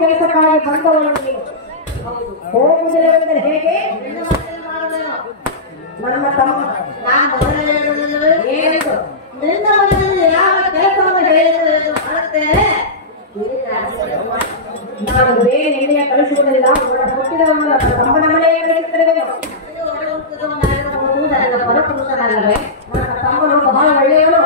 ಕೆಲಸಕ್ಕಾಗಿ ಬಂದವಳು ಹೋಗುವುದಿಲ್ಲ ಹೇಗೆ ನಮ್ಮ ತಮ್ಮ ನಿನ್ನ ಮನೆಯಲ್ಲಿ ಯಾವ ಕೆಲಸವನ್ನು ಹೇಳಿದ್ದು ಮಾಡುತ್ತೇನೆ ನಾನು ಬೇರೆ ಎಣ್ಣೆಯ ಕಳಿಸುವುದಿಲ್ಲ ಹುಟ್ಟಿದವನು ತಮ್ಮನ ಮನೆಯಲ್ಲಿ ಪರಪುರುಷನಲ್ಲವೇ ನನ್ನ ತಮ್ಮನು ಬಹಳ ಒಳ್ಳೆಯವನು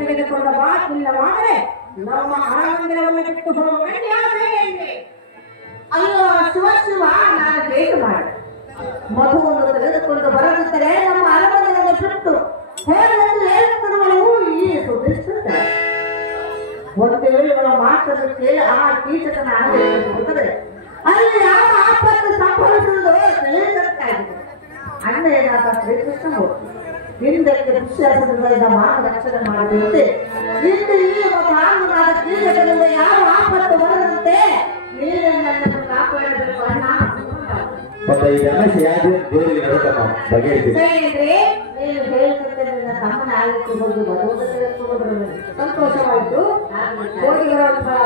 ತೆಗೆದುಕೊಂಡ ಬಾಕಿಲ್ಲವಾದರೆ ನಮ್ಮ ಅರಮಂದಿರವನ್ನು ಬಿಟ್ಟು ಹೋಗಬೇಡಿ. ಅಯ್ಯೋ ಶಿವ ಶಿವ, ನಾನು ಬೇಗ ಮಾಡಿ ಮಧುವನ್ನು ತೆಗೆದುಕೊಂಡು ಬರದಿದ್ದರೆ ನಮ್ಮ ಅರಮಂದಿರವನ್ನು ಬಿಟ್ಟು ಹೇಳುತ್ತಿರುವವು ಈ ಸುಧಿಸುತ್ತಾರೆ. ಒಂದು ವೇಳೆ ಇವರ ಮಾತನ್ನು ಕೇಳಿ ಆ ಕೀಚಕನ ಆಗಿದೆ ಅಲ್ಲಿ ಯಾವ ಆಪತ್ತು ಸಂಭವಿಸುವುದು ತಿಳಿಯಬೇಕಾಗಿದೆ. ಅಣ್ಣೇನಾದ ಶ್ರೀಕೃಷ್ಣ ಹೋಗಿ ಹಿಂದಕ್ಕೆ ವಿಶ್ವಾಸದಿಂದ ಮಾರ್ಗದರ್ಶನ ಮಾಡದಂತೆ ಇಂದು ಈ ಆಂಗನಾದ ಕೀಟಗಳಿಂದ ಯಾವ ಆಪತ್ತು ಬರದಂತೆ ನೀವೇ ನನ್ನನ್ನು ಕಾಪಾಡಬೇಕು ಅಣ್ಣ. ನೀನು ಹೇಳ್ತಂತೆ ನನ್ನ ತಮ್ಮನ ಆಲಿಕ್ಕೆ ಹೋಗಿ ಬರುವುದಕ್ಕೆ ಸಂತೋಷವಾಯಿತು. ಹೋಗಿ ಬರುವಂತಹ